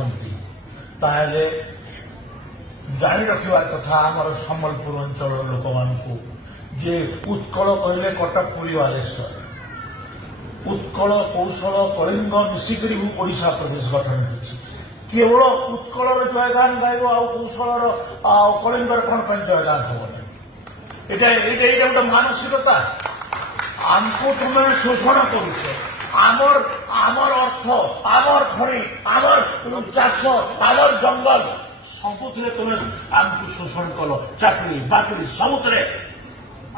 କରୁଛନ୍ତି ତାହେଲେ ଜାଣି ରଖିବା କଥା ଆମର ସମ୍ବଲପୁର ଅଞ୍ଚଳର ଲୋକମାନଙ୍କୁ ଯେ ଉତ୍କଳ କହିଲେ କଟକ ପୁରୀ ବାଲେଶ୍ୱର ଉତ୍କଳ କୌଶଳ କଳିଙ୍ଗ ମିଶିକରି ଓଡ଼ିଶା ପ୍ରଦେଶ ଗଠନ ହୋଇଛି କେବଳ ଉତ୍କଳର ଜୟଗାନ ଗାଇବ ଆଉ କୌଶଳର ଆଉ କଳିଙ୍ଗର କଣ ପାଇଁ ଜୟଗାନ ହବନି ଏଇଟା ଗୋଟେ ମାନସିକତା ଆମକୁ ତୁମେ ଶୋଷଣ କରୁଛ ଆମର ଅର୍ଥ ଆମର ଖଣି ଆମର ଚାଷ ଆମର ଜଙ୍ଗଲ ସବୁଥିରେ ତୁମେ ଆମକୁ ଶୋଷଣ କଲ ଚାକିରି ବାକିରି ସବୁଥିରେ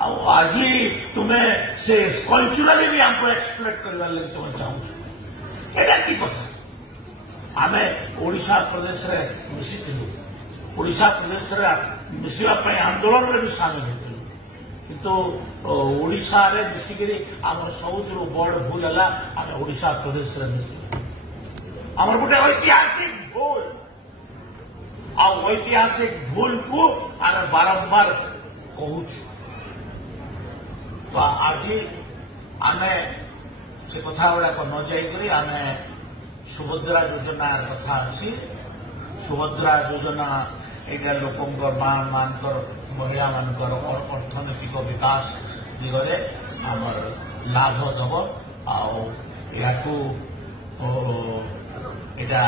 ଆଉ ଆଜି ତୁମେ ସେ କଲଚୁରାଲି ବି ଆମକୁ ଏକ୍ସପ୍ଲୋଏଟ୍ କରିବାର ଲାଗି ତୁମେ ଚାହୁଁଛ ଏଇଟା କି କଥା ଆମେ ଓଡ଼ିଶା ପ୍ରଦେଶରେ ମିଶିଥିଲୁ ଓଡ଼ିଶା ପ୍ରଦେଶରେ ମିଶିବା ପାଇଁ ଆନ୍ଦୋଳନରେ ବି ସାମିଲ ହୋଇଥିଲୁ କିନ୍ତୁ ଓଡ଼ିଶାରେ ମିଶିକରି ଆମର ସବୁଥିରୁ ବଡ଼ ଭୁଲ ହେଲା ଆମେ ଓଡ଼ିଶା ପ୍ରଦେଶରେ ମିଶିଲୁ ଆମର ଗୋଟେ ଐତିହାସିକ ଭୁଲ ଆଉ ଐତିହାସିକ ଭୁଲକୁ ଆମେ ବାରମ୍ବାର କହୁଛୁ ଆଜି ଆମେ ସେ କଥା ଗୁଡ଼ାକ ନ ଯାଇକରି ଆମେ ସୁଭଦ୍ରା ଯୋଜନାର କଥା ଅଛି ସୁଭଦ୍ରା ଯୋଜନା ଏଇଟା ଲୋକଙ୍କ ମାନଙ୍କର ମହିଳାମାନଙ୍କର ଅର୍ଥନୈତିକ ବିକାଶ ଦିଗରେ ଆମର ଲାଭ ଦେବ ଆଉ ଏହାକୁ ଏଇଟା